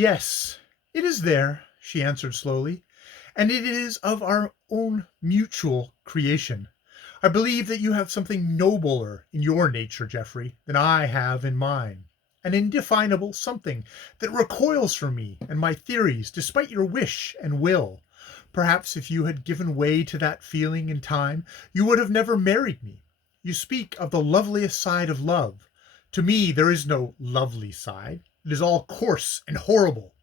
Yes, it is there, she answered slowly, and it is of our own mutual creation. I believe that you have something nobler in your nature, Geoffrey, than I have in mine. An indefinable something that recoils from me and my theories despite your wish and will. Perhaps if you had given way to that feeling in time, you would have never married me. You speak of the loveliest side of love. To me, there is no lovely side. It is all coarse and horrible.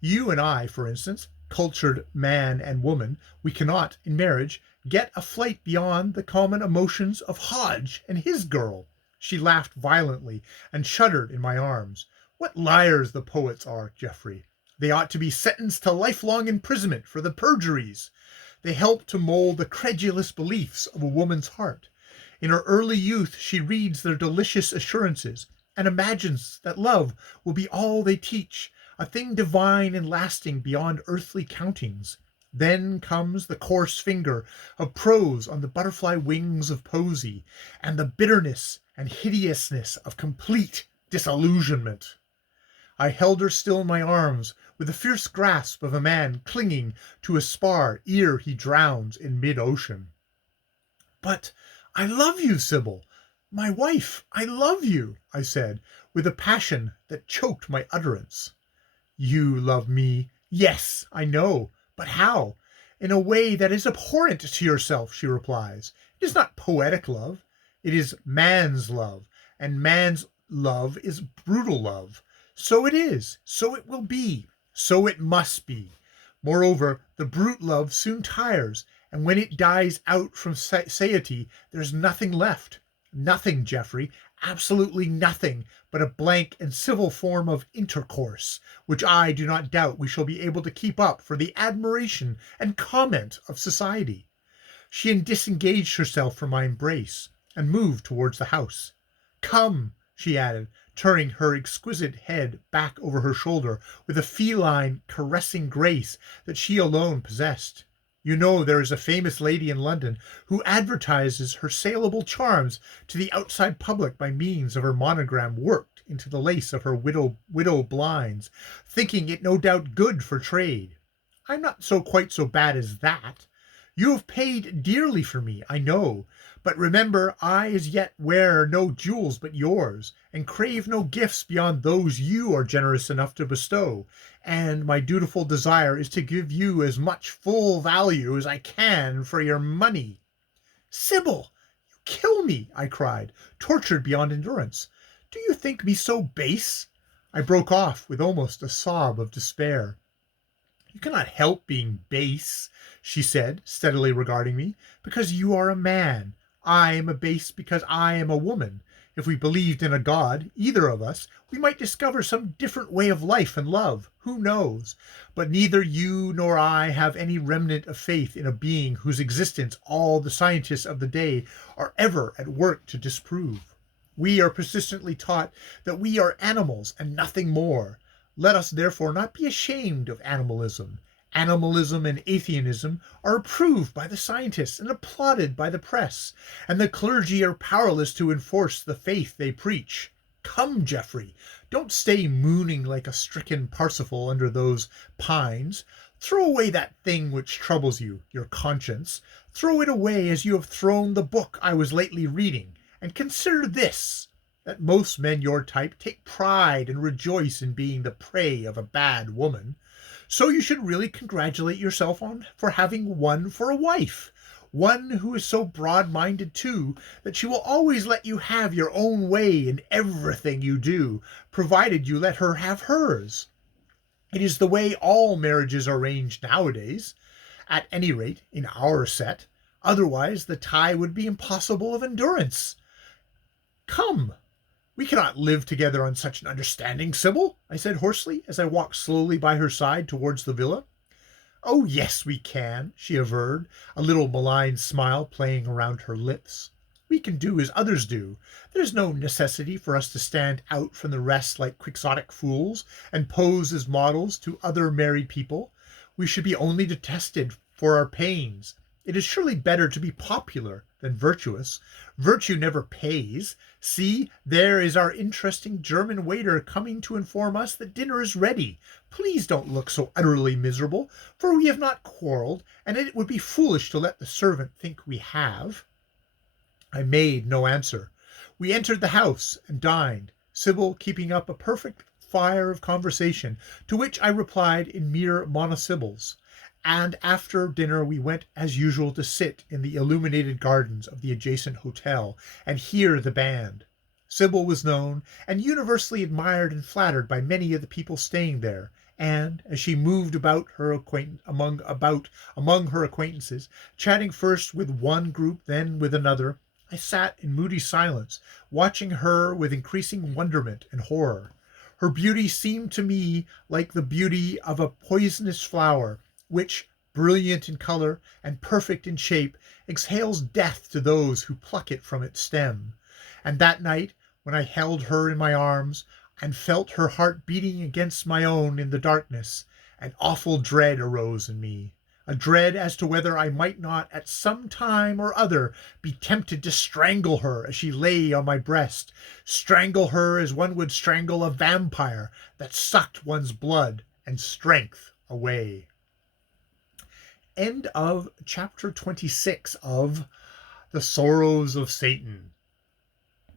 You and I, for instance, cultured man and woman, we cannot, in marriage, get a flight beyond the common emotions of Hodge and his girl. She laughed violently and shuddered in my arms. What liars the poets are, Geoffrey. They ought to be sentenced to lifelong imprisonment for the perjuries. They help to mold the credulous beliefs of a woman's heart. In her early youth she reads their delicious assurances and imagines that love will be all they teach, a thing divine and lasting beyond earthly countings. Then comes the coarse finger of prose on the butterfly wings of poesy, and the bitterness and hideousness of complete disillusionment. I held her still in my arms with the fierce grasp of a man clinging to a spar ere he drowns in mid-ocean. "But I love you, Sybil. My wife, I love you," I said, with a passion that choked my utterance. "You love me. Yes, I know. But how? In a way that is abhorrent to yourself," she replies. "It is not poetic love. It is man's love, and man's love is brutal love. So it is, so it will be, so it must be. Moreover, the brute love soon tires, and when it dies out from satiety, there's nothing left. Nothing, Geoffrey, absolutely nothing but a blank and civil form of intercourse, which I do not doubt we shall be able to keep up for the admiration and comment of society." She disengaged herself from my embrace and moved towards the house. "Come," she added, turning her exquisite head back over her shoulder with a feline, caressing grace that she alone possessed. "You know there is a famous lady in London who advertises her saleable charms to the outside public by means of her monogram worked into the lace of her widow blinds, thinking it no doubt good for trade. I'm not quite so bad as that. You have paid dearly for me, I know, but remember I as yet wear no jewels but yours, and crave no gifts beyond those you are generous enough to bestow, and my dutiful desire is to give you as much full value as I can for your money." "Sybil, you kill me," I cried, tortured beyond endurance. "Do you think me so base?" I broke off with almost a sob of despair. "You cannot help being base," she said, steadily regarding me, "because you are a man. I am a base because I am a woman. If we believed in a God, either of us, we might discover some different way of life and love. Who knows? But neither you nor I have any remnant of faith in a being whose existence all the scientists of the day are ever at work to disprove. We are persistently taught that we are animals and nothing more. Let us therefore not be ashamed of animalism. Animalism and atheism are approved by the scientists and applauded by the press, and the clergy are powerless to enforce the faith they preach. Come, Geoffrey, don't stay mooning like a stricken Parsifal under those pines. Throw away that thing which troubles you, your conscience. Throw it away as you have thrown the book I was lately reading, and consider this, that most men your type take pride and rejoice in being the prey of a bad woman. So you should really congratulate yourself for having one for a wife, one who is so broad-minded too that she will always let you have your own way in everything you do, provided you let her have hers. It is the way all marriages are arranged nowadays, at any rate in our set. Otherwise the tie would be impossible of endurance. Come, we cannot live together on such an understanding, Sybil," I said hoarsely, as I walked slowly by her side towards the villa. "Oh, yes, we can," she averred, a little malign smile playing around her lips. "We can do as others do. There's no necessity for us to stand out from the rest like quixotic fools, and pose as models to other married people. We should be only detested for our pains. It is surely better to be popular than virtuous. Virtue never pays. See, there is our interesting German waiter coming to inform us that dinner is ready. Please don't look so utterly miserable, for we have not quarrelled, and it would be foolish to let the servant think we have." I made no answer. We entered the house and dined, Sybil keeping up a perfect fire of conversation, to which I replied in mere monosyllables. And after dinner we went as usual to sit in the illuminated gardens of the adjacent hotel and hear the band. Sybil was known and universally admired and flattered by many of the people staying there, and as she moved about among her acquaintances, chatting first with one group, then with another, I sat in moody silence, watching her with increasing wonderment and horror. Her beauty seemed to me like the beauty of a poisonous flower, which, brilliant in color and perfect in shape, exhales death to those who pluck it from its stem. And that night, when I held her in my arms, and felt her heart beating against my own in the darkness, an awful dread arose in me, a dread as to whether I might not at some time or other be tempted to strangle her as she lay on my breast, strangle her as one would strangle a vampire that sucked one's blood and strength away. End of chapter 26 of The Srrws of Satan.